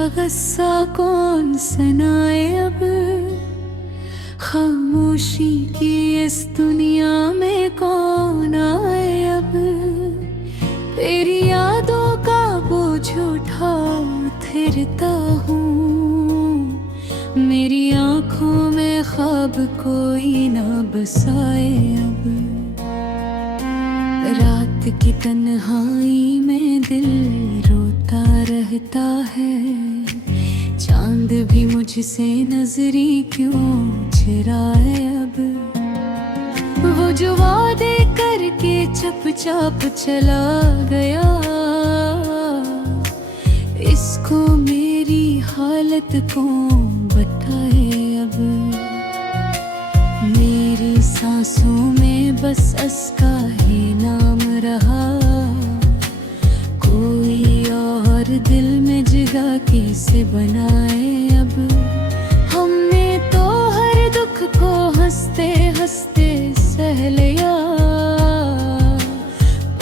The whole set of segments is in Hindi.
का गस्सा कौन सुनाए अब, खामोशी की इस दुनिया में कौन आए अब। तेरी यादों का बोझ उठा फिरता हूँ, मेरी आँखों में ख्वाब कोई ना बसाए अब। रात की तन्हाई में दिल रोता रहता है, चांद भी मुझसे नजरी क्यों चुराए अब। वो जो वादे करके चुपचाप चला गया, इसको मेरी हालत कौन बताए अब। मेरी सांसों में बस उसका ही नाम रहा, कोई और दिल में जगह कैसे बनाए अब। हमने तो हर दुख को हंसते हंसते सह लिया,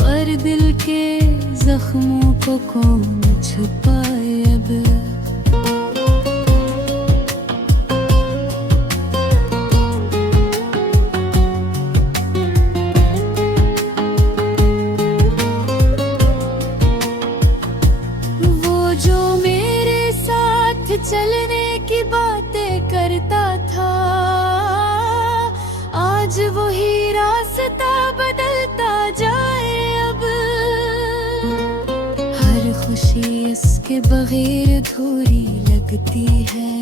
पर दिल के जख्मों को कौन छुपाए अब। वो जो मेरे साथ चलने की बातें करता था, आज वही रास्ता बदलता जाए अब। हर खुशी इसके बगैर अधूरी लगती है,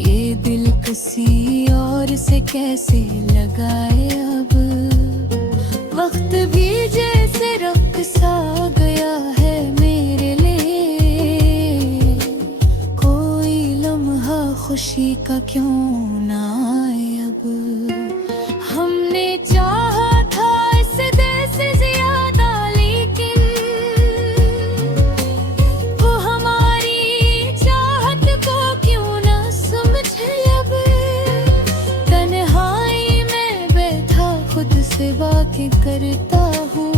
ये दिल किसी और से कैसे लगाए अब। वक्त भी जैसे रुक सा गया है मेरे लिए, कोई लम्हा खुशी का क्यों ना आए अब। हमने चाहा था इस दिल से ज्यादा, लेकिन वो हमारी चाहत को क्यों ना समझे अब। तन्हाई में बैठा खुद से बातें करता हूँ,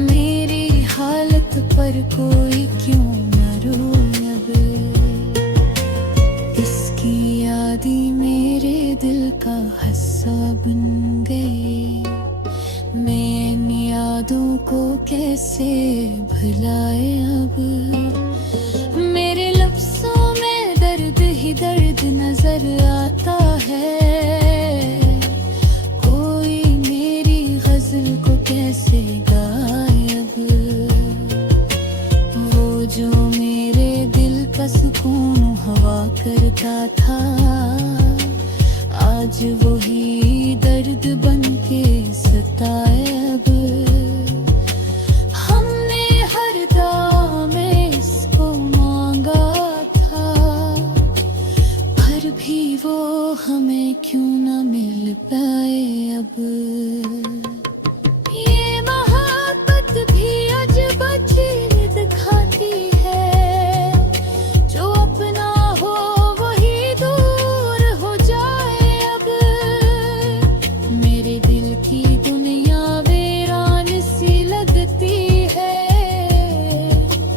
मेरी हालत पर कोई क्यों न रोए अब। इसकी यादें मेरे दिल का हिस्सा बन गई, मैं इन यादों को कैसे भुलाए अब। मेरे लफ्ज़ों में दर्द ही दर्द नजर आता है, कोई मेरी गजल को कैसे गाए अब। वो जो मेरे दिल का सुकून हवा करता था, आज वही दर्द बन के सताए अब। हमने हर दाव में इसको मांगा था, पर भी वो हमें क्यों ना मिल पाए अब। ये मोहब्बत भी अजब चीज दिखाती है, जो अपना हो वही दूर हो जाए अब। मेरे दिल की दुनिया वीरान सी लगती है,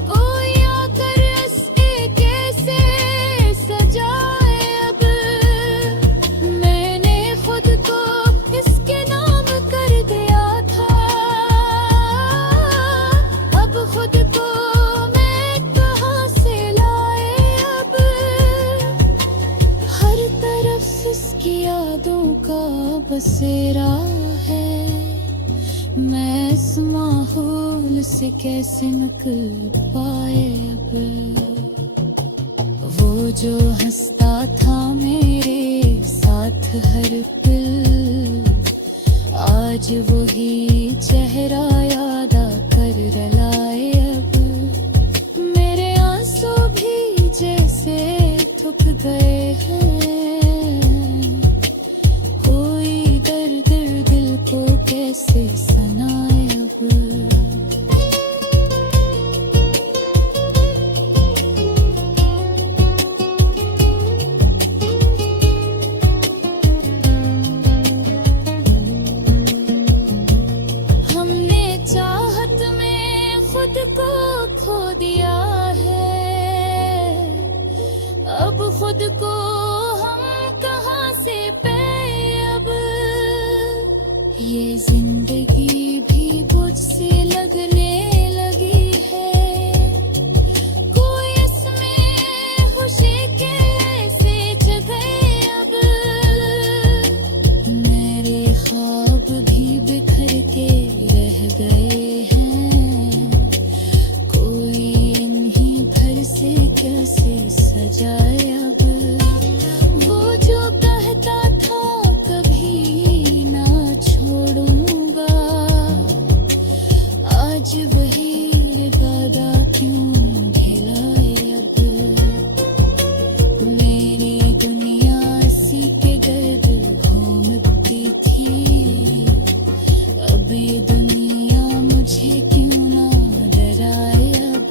कोई आकर इसके कैसे सजाए अब। मैंने खुद को इसके नाम कर दिया था, अब खुद को मैं कहाँ से लाए अब। हर तरफ इसकी यादों का बसेरा है, मैं इस माहौल से कैसे निकल पाए अब। वो जो हंसता था मेरे साथ हर पल, आज वही चेहरा याद आकर रुलाए अब। मेरे आंसू भी जैसे थक गए हैं, कोई दर्द दिल को कैसे सुनाए अब। हमने चाहत में खुद को खो दिया, खुद को हम कहाँ से पे अब। ये जिंदगी भी मुझसे लगने लगी है, कोई इसमें खुशी के ऐसे जगह अब। मेरे ख्वाब भी बिखर के रह गए हैं, कोई इन्हीं घर से कैसे सजाए अब। वो जो कहता था कभी ना छोड़ूंगा, आज वही इरादा क्यों ढिलाए अब। मेरी दुनिया इसी के गर्द घूमती थी, अब ये दुनिया मुझे क्यों ना डराए अब।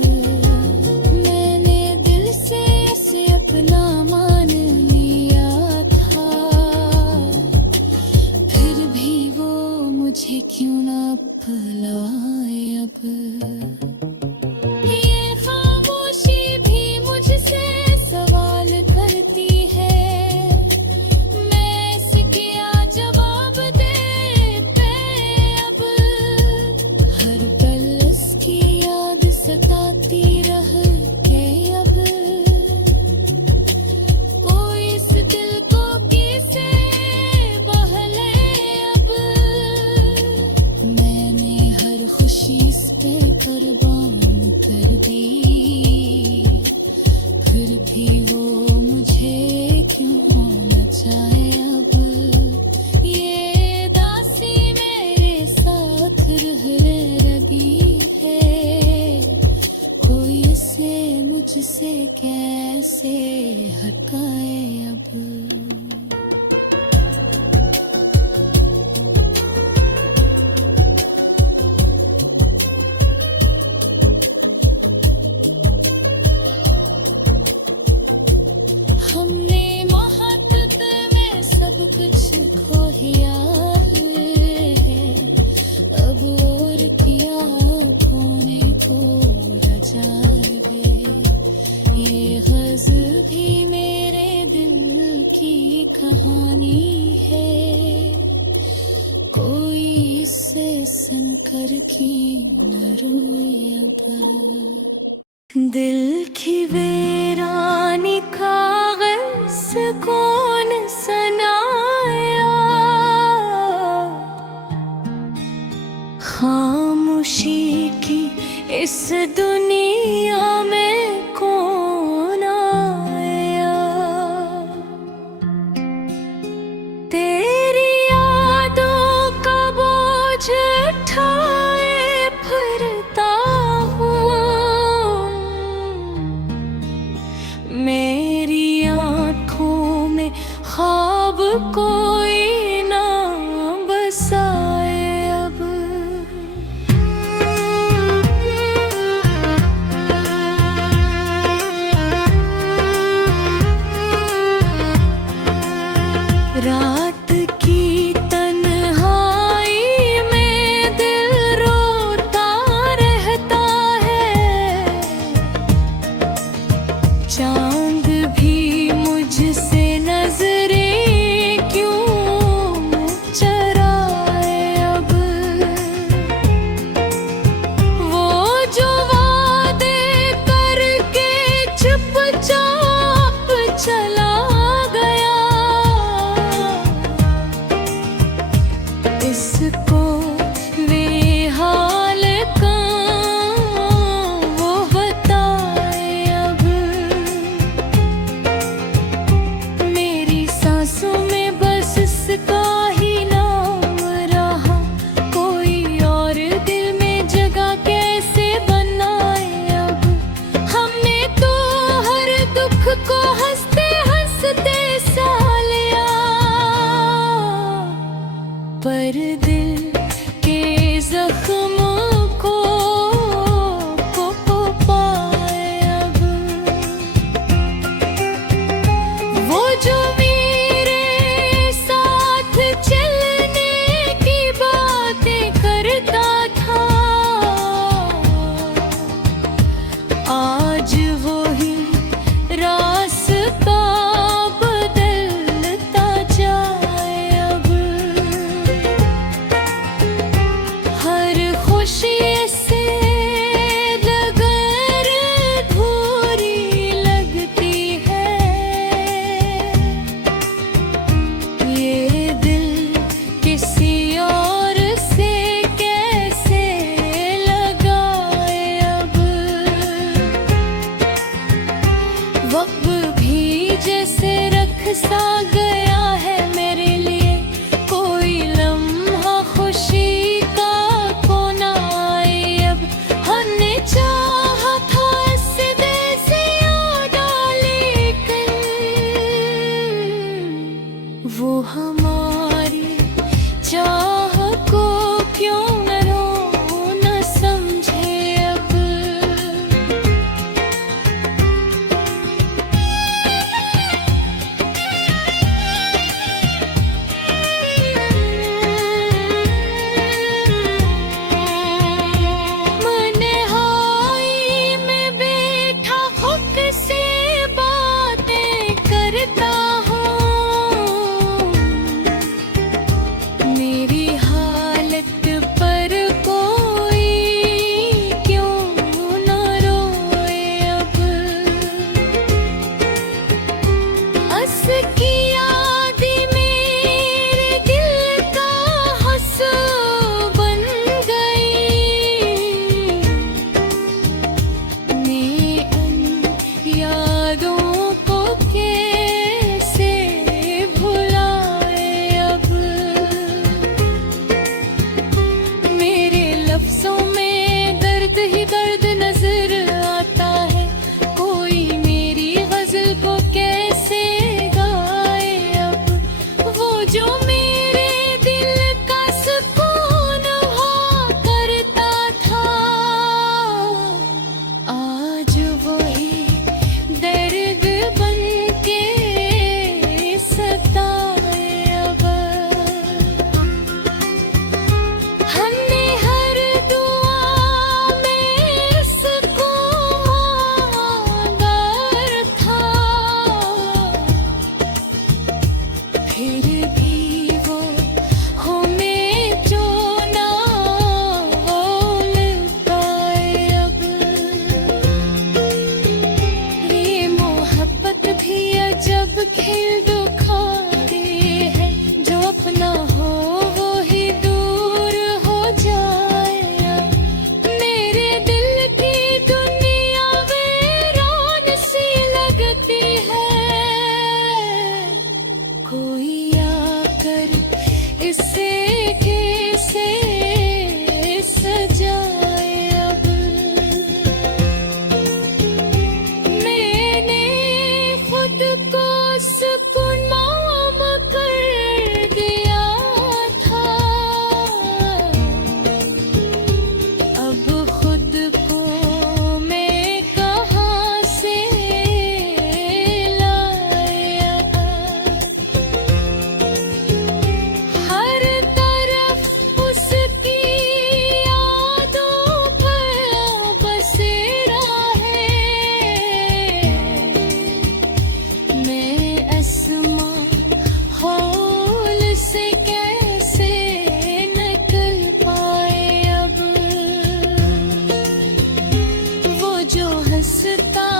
मैंने दिल से इसे अपना मान लिया था, फिर भी वो मुझे क्यों ना भुलाए अब। ये खामोशी भी मुझसे सवाल करती है, मैं इसके क्या जवाब दे पे अब। हर पल इसकी याद सताती रह के अब, कोई इस दिल को कैसे बहले अब। मैंने हर खुशी इस पे कुर्बान कर दी, फिर भी वो मुझे क्यों न चाहे अब। ये दासी मेरे साथ रहने लगी है, कोई इसे मुझसे कैसे हटाए अब। हमने मोहब्बत में सब कुछ खोया है, अब और क्या खोने को रजा है। ये ग़ज़ल भी मेरे दिल की कहानी है, कोई इससे संग कर की न रोए अब। दिल की वीरानी कागज़ कौन सनाया, खामोशी की इस दुनिया में कौन आया। तेरी यादों का बोझ उठाए फिरता हूँ, मेरी आँखों में ख्वाब कोई ना बसाए अब। रात की तन्हाई में दिल रोता रहता है, चांद भी मुझसे नजरें क्यों चराए अब। वो जो वादे करके चुपचाप चला गया, इसको वे हाल का वो बताए अब। मेरी सांसों में बस इसका ही नाम रहा, कोई और दिल में जगह कैसे बनाए अब। हमने तो हर दुख को हंसते हंसते सह लिया, पर दिल के जख्मों को पाए अब। वो जो मेरे साथ चलने की बातें करता था, आज वही रास्ता दास्तां